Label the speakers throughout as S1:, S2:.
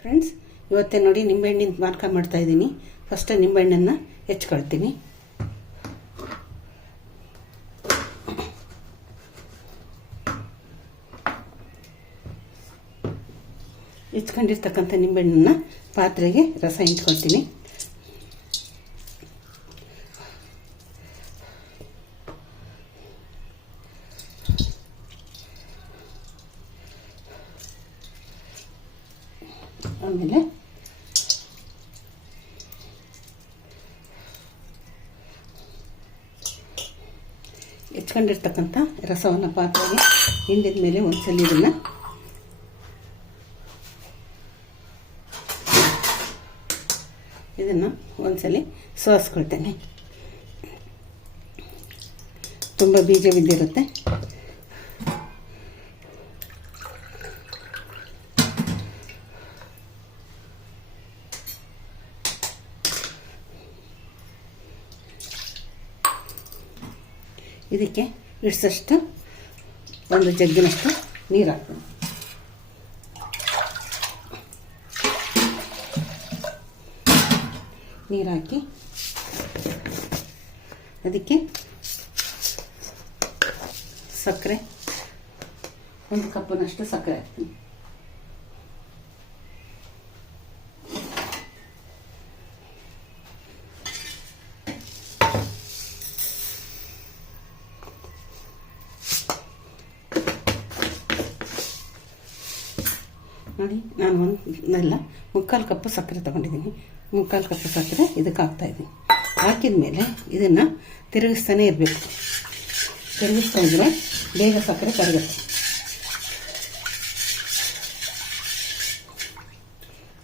S1: Friends ಇವತ್ತೇ ನೋಡಿ ನಿಂಬೆಹಣ್ಣಿನ ಮಾರ್ಕ ಮಾಡ್ತಾ ಇದ್ದೀನಿ. ಫಸ್ಟ್ ನಿಂಬೆಹಣ್ಣನ್ನು ಹೆಚ್ಕೊಳ್ತೀನಿ. ಹೆಚ್ಕೊಂಡಿರ್ತಕ್ಕಂಥ ನಿಂಬೆಹಣ್ಣನ್ನು ಪಾತ್ರೆಗೆ ರಸ ಹಿಂಚ್ಕೊಳ್ತೀನಿ ಆಮೇಲೆ ಹೆಚ್ಕೊಂಡಿರ್ತಕ್ಕಂಥ ರಸವನ್ನು ಪಾತ್ರೆಗೆ ಹಿಂಡಿದ ಮೇಲೆ ಒಂದ್ಸಲ ಇದನ್ನು ಇದನ್ನು ಒಂದ್ಸಲಿ ಸೋಸ್ಕೊಳ್ತೇನೆ. ತುಂಬ ಬೀಜ ಇದಕ್ಕೆ ಇಡ್ಸಷ್ಟು ಒಂದು ಜಗ್ಗಿನಷ್ಟು ನೀರು ಹಾಕ್ತೀನಿ ನೀರು ಹಾಕಿ ಅದಕ್ಕೆ ಸಕ್ಕರೆ ಒಂದು ಕಪ್ಪನಷ್ಟು ಸಕ್ಕರೆ ಹಾಕ್ತೀನಿ. ನೋಡಿ, ನಾನು ಒಂದಲ್ಲ ಮುಕ್ಕಾಲು ಕಪ್ಪು ಸಕ್ಕರೆ ತೊಗೊಂಡಿದ್ದೀನಿ. ಮುಕ್ಕಾಲು ಕಪ್ಪು ಸಕ್ಕರೆ ಇದಕ್ಕೆ ಹಾಕ್ತಾಯಿದ್ದೀನಿ ಹಾಕಿದ ಮೇಲೆ ಇದನ್ನು ತಿರುಗಿಸ್ತಾನೆ ಇರಬೇಕು. ತಿರುಗಿಸ್ತಾ ಇದ್ದರೆ ಬೇಗ ಸಕ್ಕರೆ ಕರಗುತ್ತೆ.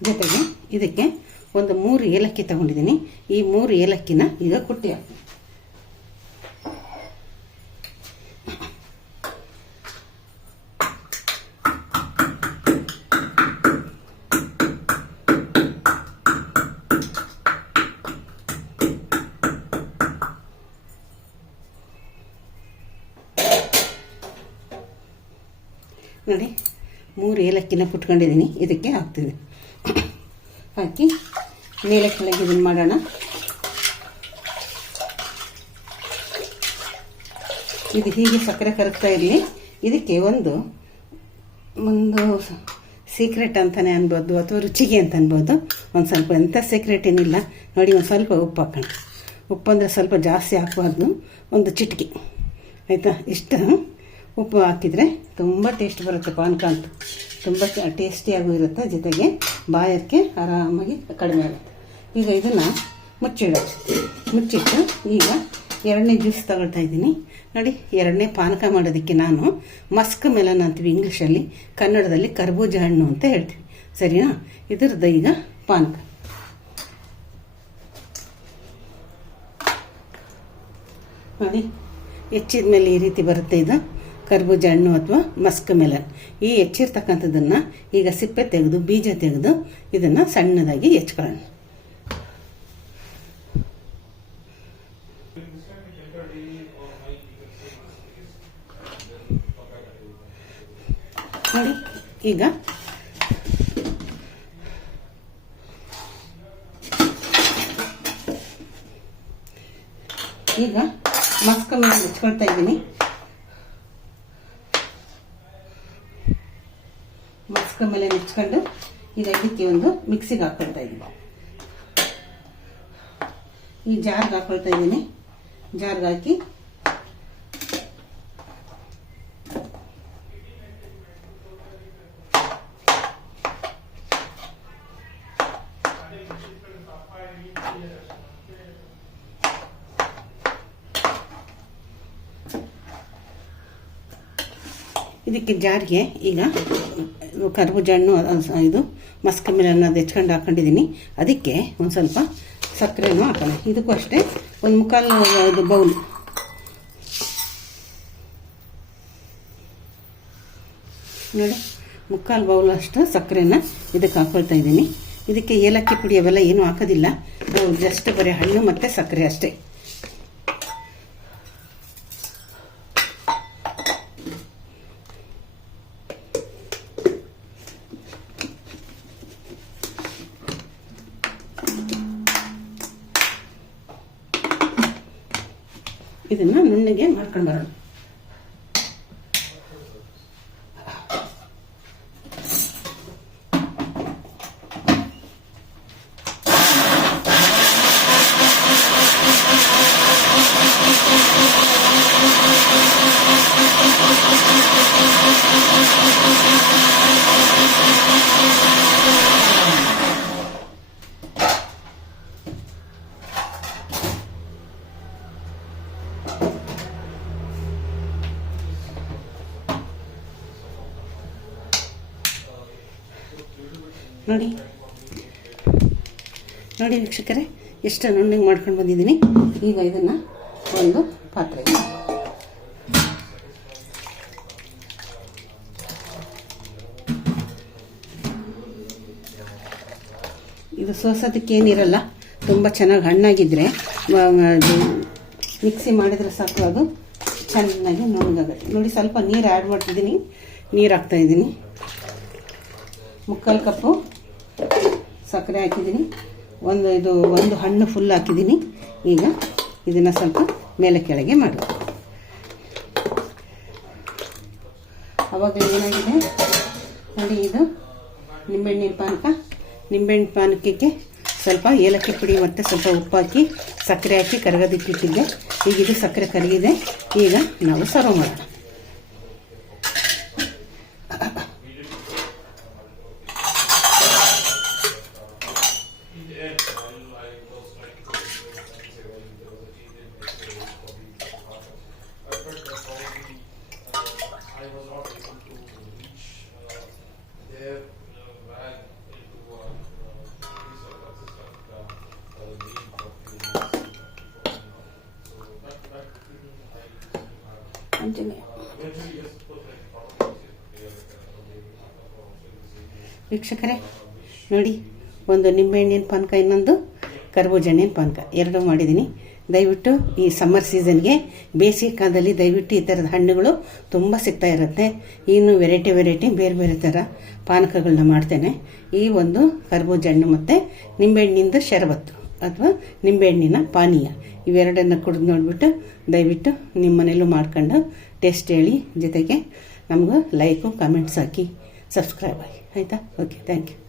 S1: ಜೊತೆಗೆ ಇದಕ್ಕೆ ಒಂದು ಮೂರು ಏಲಕ್ಕಿ ತಗೊಂಡಿದ್ದೀನಿ. ಈ ಮೂರು ಏಲಕ್ಕಿನ ಈಗ ಕುಟ್ಟಿ ಹಾಕ್ತೀನಿ ನೋಡಿ, ಮೂರು ಏಲಕ್ಕಿನ ಕುಟ್ಕೊಂಡಿದ್ದೀನಿ. ಇದಕ್ಕೆ ಹಾಕ್ತೀವಿ ಹಾಕಿ ಮೇಲೆ ಕೆಳಗೆ ಇದನ್ನು ಮಾಡೋಣ. ಇದು ಹೀಗೆ ಸಕ್ಕರೆ ಕರಗ್ತಾ ಇರಲಿ. ಇದಕ್ಕೆ ಒಂದು ಒಂದು ಸೀಕ್ರೆಟ್ ಅಂತಲೇ ಅನ್ಬೋದು, ಅಥವಾ ರುಚಿಗೆ ಅಂತ ಅನ್ಬೋದು. ಒಂದು ಸ್ವಲ್ಪ ಎಂಥ ಸೀಕ್ರೆಟ್ ಏನಿಲ್ಲ. ನೋಡಿ, ಒಂದು ಸ್ವಲ್ಪ ಉಪ್ಪು ಹಾಕೋಣ. ಉಪ್ಪು ಅಂದರೆ ಸ್ವಲ್ಪ ಜಾಸ್ತಿ ಹಾಕಬಾರ್ದು. ಒಂದು ಚಿಟಿಕೆ. ಆಯಿತಾ? ಇಷ್ಟು? ಉಪ್ಪು ಹಾಕಿದರೆ ತುಂಬ ಟೇಸ್ಟ್ ಬರುತ್ತೆ ಪಾನಕ ಅಂತೂ ತುಂಬ ಟೇಸ್ಟಿಯಾಗೂ ಇರುತ್ತೆ, ಜೊತೆಗೆ ಬಾಯಕ್ಕೆ ಆರಾಮಾಗಿ ಕಡಿಮೆ ಆಗುತ್ತೆ. ಈಗ ಇದನ್ನು ಮುಚ್ಚಿಡೋದು ಮುಚ್ಚಿಟ್ಟು ಈಗ ಎರಡನೇ ಜ್ಯೂಸ್ ತಗೊಳ್ತಾ ಇದ್ದೀನಿ. ನೋಡಿ, ಎರಡನೇ ಪಾನಕ ಮಾಡೋದಕ್ಕೆ ನಾನು ಮಸ್ಕ್ ಮೆಲನ್ ಅಂತೀವಿ ಇಂಗ್ಲೀಷಲ್ಲಿ ಕನ್ನಡದಲ್ಲಿ ಕರ್ಬೂಜ ಹಣ್ಣು ಅಂತ ಹೇಳ್ತೀವಿ. ಸರಿನಾ? ಇದ್ರದ್ದು ಈಗ ಪಾನಕ. ನೋಡಿ ಹೆಚ್ಚಿದ ಮೇಲೆ ಈ ರೀತಿ ಬರುತ್ತೆ ಇದು. ಕರ್ಬೂಜ ಹಣ್ಣು ಅಥವಾ ಮಸ್ಕ್ ಮೆಲನ್. ಈ ಹೆಚ್ಚಿರ್ತಕ್ಕಂಥದ್ದನ್ನು ಈಗ ಸಿಪ್ಪೆ ತೆಗೆದು, ಬೀಜ ತೆಗೆದು ಇದನ್ನು ಸಣ್ಣದಾಗಿ ಹೆಚ್ಕೊಳ್ಳೋಣ. ನೋಡಿ, ಈಗ ಈಗ ಮಸ್ಕ್ ಮೇಲೆ ಹೆಚ್ಕೊಳ್ತಾ ಇದ್ದೀನಿ. ಮಸ್ಕ ಮೇಲೆ ನೆಚ್ಕೊಂಡು ಇದಕ್ಕೆ ಒಂದು ಮಿಕ್ಸಿಗೆ ಹಾಕ್ಕೊಳ್ತಾ ಇದ್ದೀನಿ. ಈ ಜಾರ್ಗೆ ಹಾಕ್ಕೊಳ್ತಾ ಇದ್ದೀನಿ. ಜಾರ್ಗೆ ಹಾಕಿ ಇದಕ್ಕೆ ಜಾರಿಗೆ ಈಗ ಕರ್ಬೂಜ ಹಣ್ಣು ಇದು ಮಸ್ಕ ಮೇಲೆ ಅದು ಹೆಚ್ಕೊಂಡು ಹಾಕೊಂಡಿದ್ದೀನಿ ಅದಕ್ಕೆ ಒಂದು ಸ್ವಲ್ಪ ಸಕ್ಕರೆನೂ ಹಾಕೋಣ. ಇದಕ್ಕೂ ಅಷ್ಟೇ ಒಂದು ಮುಕ್ಕಾಲು, ಇದು ಬೌಲ್. ನೋಡಿ, ಮುಕ್ಕಾಲು ಬೌಲ್ ಅಷ್ಟು ಸಕ್ಕರೆನ ಇದಕ್ಕೆ ಹಾಕ್ಕೊಳ್ತಾ ಇದ್ದೀನಿ ಇದಕ್ಕೆ ಏಲಕ್ಕಿ ಪುಡಿ ಅವೆಲ್ಲ ಏನೂ ಹಾಕೋದಿಲ್ಲ. ಜಸ್ಟ್ ಬರೀ ಹಣ್ಣು ಮತ್ತು ಸಕ್ಕರೆ ಅಷ್ಟೇ.
S2: ಇದನ್ನು ನುಣ್ಣಗೆ ಮಾಡ್ಕೊಂಡು ಬರೋಣ ನೋಡಿ. ನೋಡಿ ವೀಕ್ಷಕರೇ ಎಷ್ಟು ನುಣ್ಣಗೆ ಮಾಡ್ಕೊಂಡು ಬಂದಿದ್ದೀನಿ. ಈಗ ಇದನ್ನು ಒಂದು ಪಾತ್ರೆಗೆ ಇದು ಸೋಸೋದಕ್ಕೆ ಏನಿರಲ್ಲ, ತುಂಬ ಚೆನ್ನಾಗಿ ಹಣ್ಣಾಗಿದ್ದರೆ ಮಿಕ್ಸಿ ಮಾಡಿದರೆ ಸಾಕು, ಅದು ಚೆನ್ನಾಗಿ ನುಣ್ಣಗಾಗುತ್ತೆ ನೋಡಿ, ಸ್ವಲ್ಪ ನೀರು ಆ್ಯಡ್ ಮಾಡ್ತಿದ್ದೀನಿ. ನೀರು ಹಾಕ್ತಾಯಿದ್ದೀನಿ ಮುಕ್ಕಾಲು ಕಪ್ಪು. ಸಕ್ಕರೆ ಹಾಕಿದ್ದೀನಿ. ಒಂದು ಇದು ಒಂದು ಹಣ್ಣು ಫುಲ್ ಹಾಕಿದ್ದೀನಿ. ಈಗ ಇದನ್ನು ಸ್ವಲ್ಪ ಮೇಲೆ ಕೆಳಗೆ ಮಾಡಿ ಅವಾಗ ಏನಾಗಿದೆ? ನೋಡಿ ಇದು ನಿಂಬೆಹಣ್ಣಿನ ಪಾನಕ. ನಿಂಬೆಹಣ್ಣು ಪಾನಕಕ್ಕೆ ಸ್ವಲ್ಪ ಏಲಕ್ಕಿ ಪುಡಿ ಮತ್ತು ಸ್ವಲ್ಪ ಉಪ್ಪು ಹಾಕಿ ಸಕ್ಕರೆ ಹಾಕಿ ಕರಗೋದಕ್ಕಿಟ್ಟಿದ್ದೆ. ಈಗ ಇದು ಸಕ್ಕರೆ ಕರಗಿದೆ. ಈಗ ನಾವು ಸರ್ವ್ ಮಾಡೋಣ.
S1: This
S2: ವೀಕ್ಷಕರೇ, ನೋಡಿ, ಒಂದು ನಿಂಬೆಹಣ್ಣಿನ ಪಾನಕ, ಇನ್ನೊಂದು ಕರ್ಬೂಜ ಹಣ್ಣಿನ ಪಾನಕ. ಎರಡೂ ಮಾಡಿದ್ದೀನಿ. ದಯವಿಟ್ಟು ಈ ಸಮ್ಮರ್ ಸೀಸನ್ಗೆ ಬೇಸಿಗೆ ಕಾಲದಲ್ಲಿ ದಯವಿಟ್ಟು ಈ ಥರದ ಹಣ್ಣುಗಳು ತುಂಬ ಸಿಗ್ತಾ ಇರುತ್ತೆ. ಇನ್ನು ವೆರೈಟಿ ವೆರೈಟಿ ಬೇರೆ ಬೇರೆ ಥರ ಪಾನಕಗಳನ್ನ ಮಾಡ್ತೇನೆ. ಈ ಒಂದು ಕರ್ಬೂಜ ಹಣ್ಣು ಮತ್ತು ನಿಂಬೆಹಣ್ಣಿಂದ ಶರಬತ್ತು. ಅಥವಾ ನಿಂಬೆಹಣ್ಣಿನ ಪಾನೀಯ. ಇವೆರಡನ್ನು ಕುಡಿದು ನೋಡಿಬಿಟ್ಟು, ದಯವಿಟ್ಟು ನಿಮ್ಮ ಮನೇಲೂ ಮಾಡ್ಕೊಂಡು ಟೇಸ್ಟ್ ಹೇಳಿ. ಜೊತೆಗೆ ನಮಗೂ ಲೈಕು ಕಮೆಂಟ್ಸ್ ಹಾಕಿ ಸಬ್ಸ್ಕ್ರೈಬ್ ಆಗಿ. ಆಯಿತಾ? Okay thank you